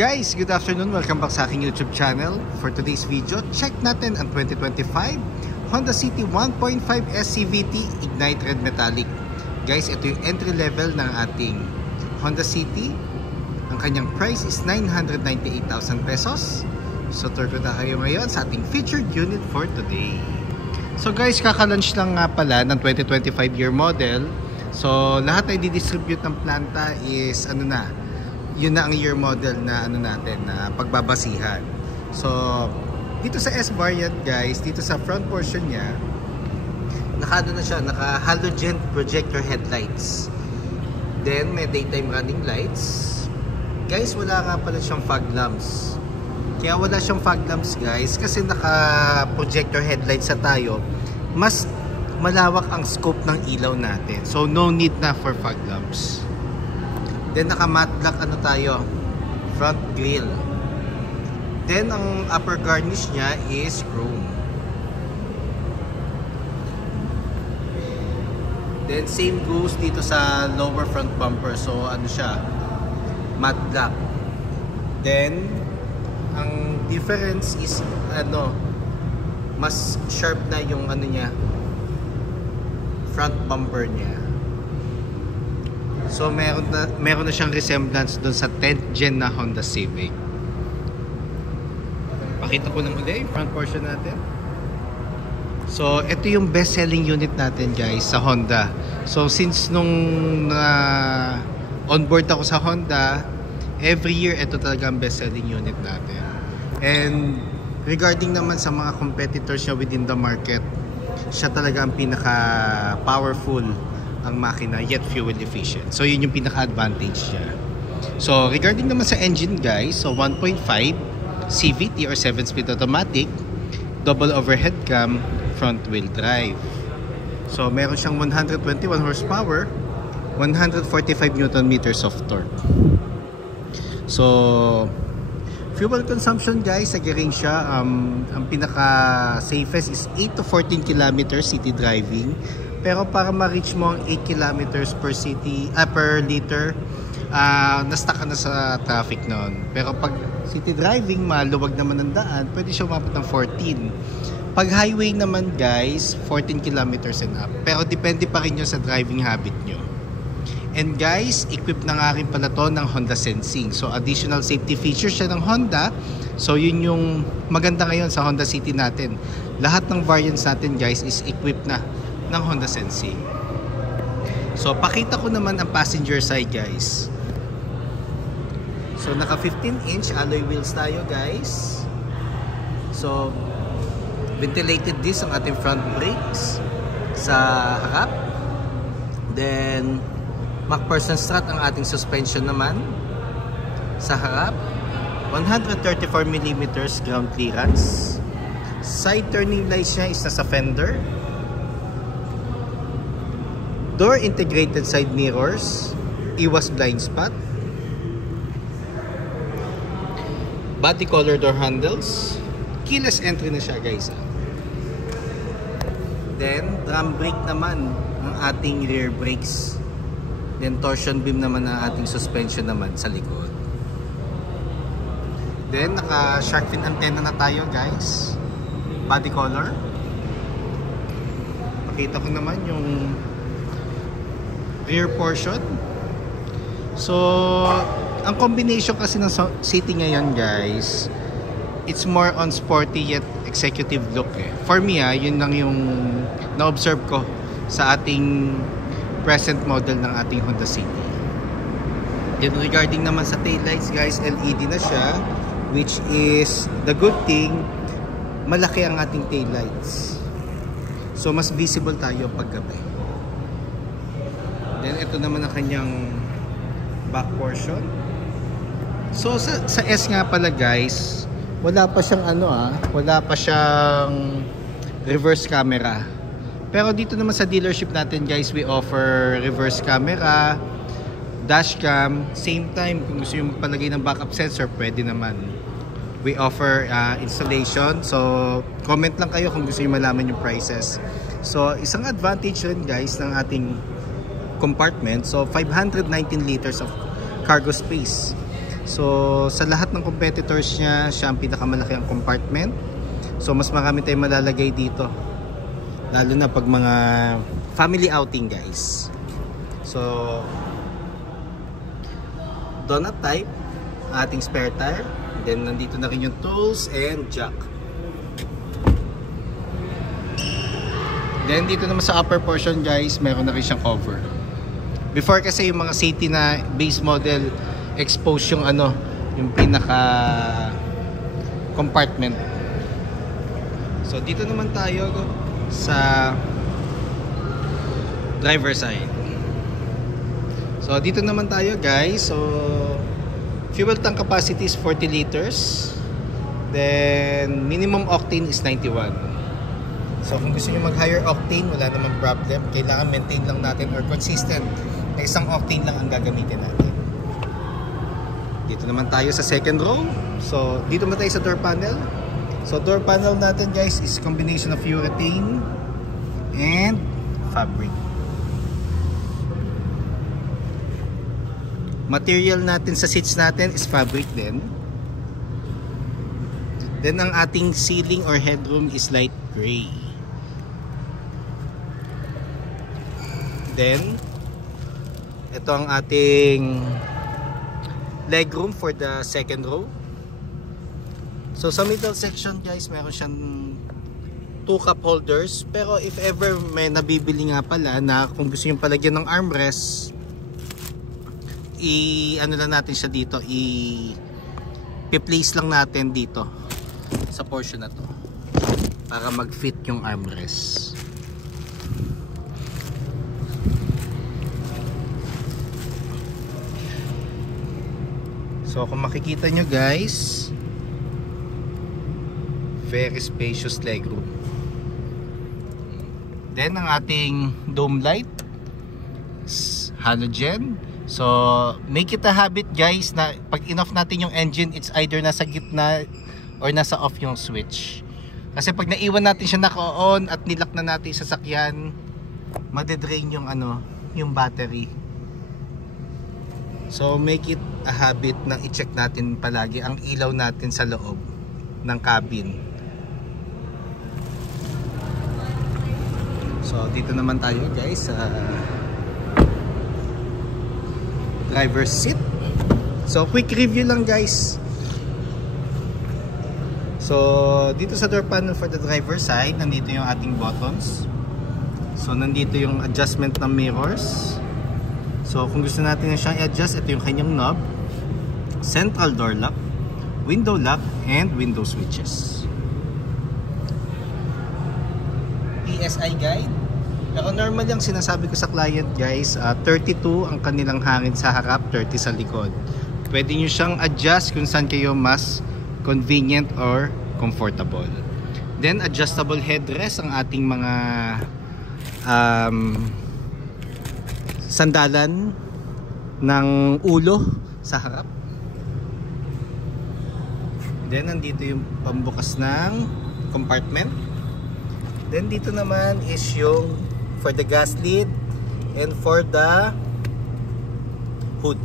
Guys, good afternoon. Welcome back sa aking YouTube channel. For today's video, check natin ang 2025 Honda City 1.5 SCVT Ignite Red Metallic. Guys, ito yung entry level ng ating Honda City. Ang kanyang price is 998,000 pesos. So, tour ko na kayo ngayon sa ating featured unit for today. So guys, kaka-launch lang nga pala ng 2025 year model. So, lahat na i-distribute ng planta is yun na ang year model na natin na pagbabasihan. So dito sa S variant guys, dito sa front portion niya naka halogen projector headlights. Then may daytime running lights. Guys, wala nga pala siyang fog lamps. Kaya wala siyang fog lamps guys kasi naka projector headlights sa tayo. Mas malawak ang scope ng ilaw natin. So no need na for fog lamps. Then naka matte black front grille. Then ang upper garnish niya is chrome. Then same goes dito sa lower front bumper. So siya, matte black. Then ang difference is mas sharp na yung niya, front bumper niya. So meron na siyang resemblance doon sa 10th gen na Honda Civic. Pakita ko lang ulit yung front portion natin. So ito yung best selling unit natin guys sa Honda. So since nung on board ako sa Honda, every year ito talaga ang best selling unit natin. And regarding naman sa mga competitors niya within the market, siya talaga ang pinaka powerful ang makina, yet fuel efficient. So yun yung pinaka-advantage niya. So regarding naman sa engine guys, so 1.5 CVT or 7-speed automatic, double overhead cam, front wheel drive. So meron siyang 121 horsepower, 145 Newton meters of torque. So fuel consumption guys, nag-range siya, ang pinaka safest is 8 to 14 kilometers city driving. Pero para ma-reach mo ang 8 kilometers per liter, na-stuck ka na sa traffic noon. Pero pag city driving, maluwag naman ang daan, pwede siya umabot ng 14. Pag highway naman guys, 14 kilometers and up. Pero depende pa rin yun sa driving habit nyo. And guys, equipped na nga rin pala to ng Honda Sensing. So additional safety features siya ng Honda. So yun yung maganda ngayon sa Honda City natin. Lahat ng variants natin guys is equipped na ng Honda Sensing. So pakita ko naman ang passenger side guys. So naka 15-inch alloy wheels tayo guys. So ventilated disc ang ating front brakes sa harap. Then MacPherson strut ang ating suspension naman sa harap. 134mm ground clearance. Side turning lights niya is nasa fender. Door integrated side mirrors, iwas blind spot, body color door handles, keyless entry na siya guys. Then drum brake naman ang ating rear brakes. Then torsion beam naman ang ating suspension naman sa likod. Then naka shark fin antenna na tayo guys. Body color. Pakita ko naman yung rear portion. So ang combination kasi ng City ngayon guys, it's more on sporty yet executive look For me yun lang yung na-observe ko sa ating present model ng ating Honda City. Then regarding naman sa taillights guys, LED na siya, which is the good thing, malaki ang ating taillights. So mas visible tayo paggabi. Then ito naman ang kanyang back portion. So sa S nga pala guys, wala pa siyang wala pa siyang reverse camera. Pero dito naman sa dealership natin guys, we offer reverse camera, dashcam, same time kung gusto yung palagay ng backup sensor, pwede naman. We offer installation. So comment lang kayo kung gusto yung malaman yung prices. So isang advantage rin guys ng ating compartment. So 519 liters of cargo space. So sa lahat ng competitors niya, siya ang pinakamalaki ang compartment. So mas marami tayong malalagay dito, lalo na pag mga family outing guys. So donut type ating spare tire. Then nandito na rin yung tools and jack. Then dito naman sa upper portion guys, meron na rin siyang cover. Before kasi yung mga City na base model, expose yung ano, yung pinaka compartment. So dito naman tayo sa driver side. So dito naman tayo guys. So fuel tank capacity is 40 liters. Then minimum octane is 91. So kung gusto niyo mag higher octane, wala namang problem. Kailangan maintain lang natin or consistent na isang octane lang ang gagamitin natin. Dito naman tayo sa second row. So dito naman tayo sa door panel. So door panel natin guys is combination of urethane and fabric. Material natin sa seats natin is fabric din. Then ang ating ceiling or headroom is light gray. Then ito ang ating legroom for the second row. So sa middle section guys, meron siyang 2 cup holders. Pero if ever may nabibili nga pala na kung gusto nyo palagyan ng armrest, ano lang natin siya dito, i-place lang natin dito sa portion na to para mag-fit yung armrest. So kung makikita nyo guys, very spacious legroom. Then ang ating dome light is halogen. So make it a habit guys na pag in-off natin yung engine, it's either nasa gitna or nasa off yung switch. Kasi pag naiwan natin siya naka-on at nilock na natin sa sasakyan, madedrain yung ano, yung battery. So make it a habit na i-check natin palagi ang ilaw natin sa loob ng cabin. So dito naman tayo guys sa driver's seat. So quick review lang guys. So dito sa door panel for the driver's side, nandito yung ating buttons. So nandito yung adjustment ng mirrors. So kung gusto natin na siyang i-adjust, ito yung kanyang knob, central door lock, window lock, and window switches. PSI guide. Pero normal yung sinasabi ko sa client guys, 32 ang kanilang hangin sa harap, 30 sa likod. Pwede nyo siyang adjust kung saan kayo mas convenient or comfortable. Then adjustable headrest ang ating mga sandalan ng ulo sa harap. Then nandito yung pambukas ng compartment. Then dito naman is yung for the gas lid and for the hood.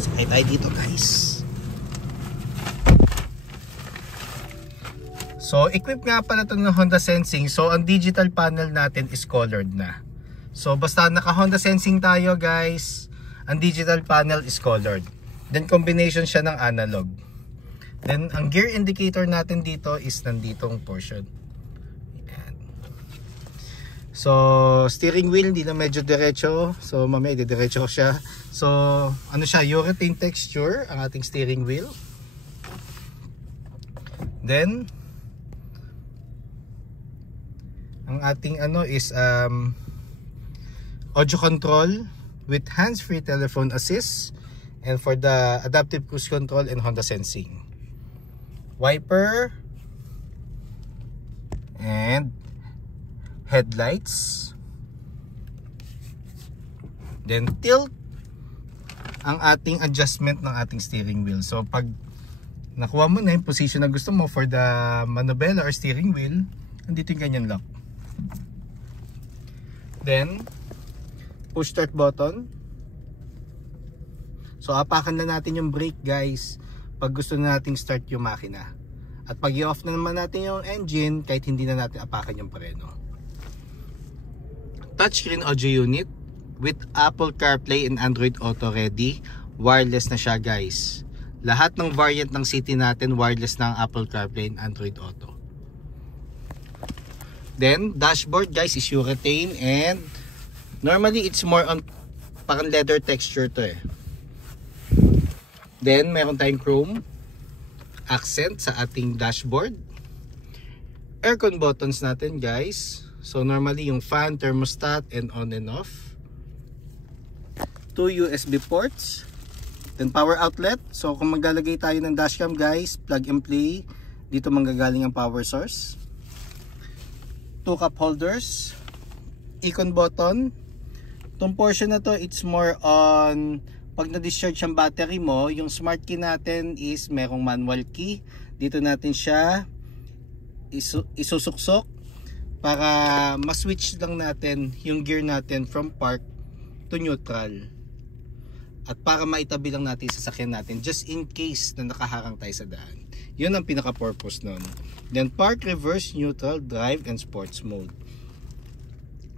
Sakay tayo dito guys. So equipped nga pala ito ng Honda Sensing. So ang digital panel natin is colored na. So basta naka Honda Sensing tayo guys, ang digital panel is colored. Then combination siya ng analog. Then ang gear indicator natin dito is nanditong portion. Ayan. So steering wheel hindi na medyo diretso. So mamaya diretso siya. So ano siya, urethane texture ang ating steering wheel. Then ang ating ano is audio control with hands-free telephone assist, and for the adaptive cruise control and Honda Sensing. Wiper and headlights. Then tilt ang ating adjustment ng ating steering wheel. So pag nakuha mo na yung position na gusto mo for the manubela or steering wheel, nandito yung ganyan lock. Then push start button. So apakan na natin yung brake guys pag gusto na nating start yung makina. At pag i-off na naman natin yung engine kahit hindi na natin apakan yung preno. Touchscreen audio unit with Apple CarPlay and Android Auto ready. Wireless na siya guys. Lahat ng variant ng City natin wireless na ang Apple CarPlay and Android Auto. Then dashboard guys is urethane and normally it's more on parang leather texture to eh. Then meron tayong chrome accent sa ating dashboard. Aircon buttons natin guys. So normally yung fan, thermostat and on and off. 2 USB ports. Then power outlet. So kung maglalagay tayo ng dashcam guys, plug and play. Dito manggagaling ang power source. 2 cup holders. Icon button. Itong portion na to, it's more on pag na-discharge ang battery mo, yung smart key natin is merong manual key. Dito natin siya isusuksok para ma-switch lang natin yung gear natin from park to neutral. At para maitabi lang natin sa sasakyan natin just in case na nakaharang tayo sa daan. Yun ang pinaka-purpose nun. Then park, reverse, neutral, drive, and sports mode.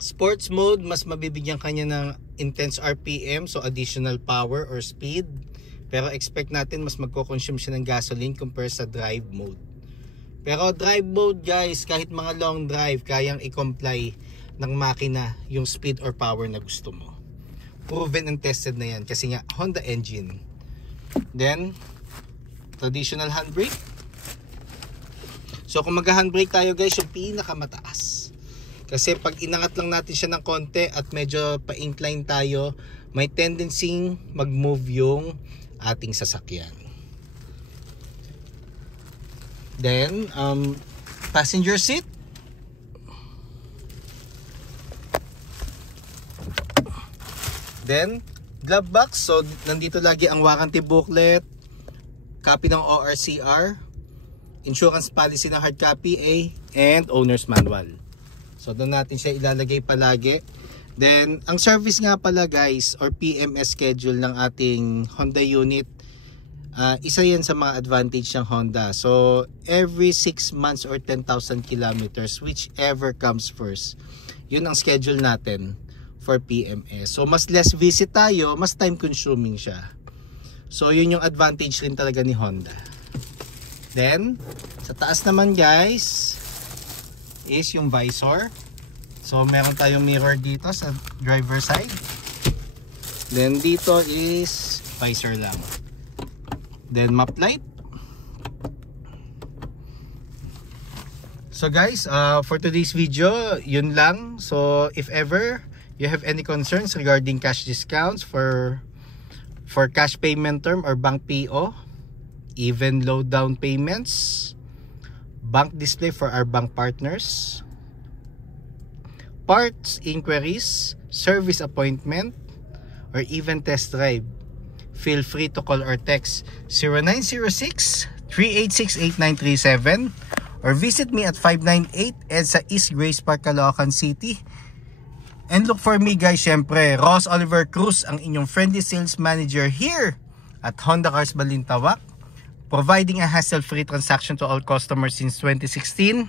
Sports mode, mas mabibigyan kanya ng intense RPM, so additional power or speed. Pero expect natin mas magko-consume siya ng gasoline compare sa drive mode. Pero drive mode guys, kahit mga long drive, kayang i-comply ng makina yung speed or power na gusto mo. Proven and tested na yan kasi nga Honda engine. Then, traditional handbrake. So kung mag-handbrake tayo guys, yung pinakamataas. Kasi pag inangat lang natin siya ng konti at medyo pa-incline tayo, may tendency mag-move yung ating sasakyan. Then, passenger seat. Then, glove box. So, nandito lagi ang warranty booklet, copy ng ORCR, insurance policy na hard copy, and owner's manual. So doon natin siya ilalagay palagi. Then ang service nga pala guys or PMS schedule ng ating Honda unit, isa yan sa mga advantage ng Honda. So every 6 months or 10,000 kilometers, whichever comes first, yun ang schedule natin for PMS. So mas less visit tayo, mas time consuming siya. So yun yung advantage rin talaga ni Honda. Then sa taas naman guys is yung visor. So meron tayong mirror dito sa driver side. Then dito is visor lang. Then map light. So guys, for today's video, yun lang. So if ever you have any concerns regarding cash discounts for cash payment term or bank PO, even low down payments, bank display for our bank partners, parts inquiries, service appointment, or even test drive, feel free to call or text 0906-386-8937 or visit me at 598 EDSA East Grace Park, Caloocan City. And look for me guys, syempre, Ross Oliver Cruz, ang inyong friendly sales manager here at Honda Cars Balintawak, providing a hassle-free transaction to all customers since 2016.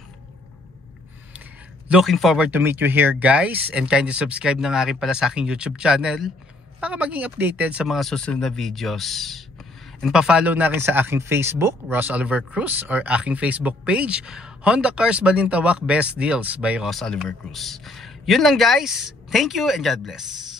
Looking forward to meet you here guys, and kindly subscribe na nga rin pala sa aking YouTube channel para maging updated sa mga susunod na videos. And pa-follow na rin sa aking Facebook, Ross Oliver Cruz, or aking Facebook page, Honda Cars Balintawak Best Deals by Ross Oliver Cruz. Yun lang guys, thank you and God bless.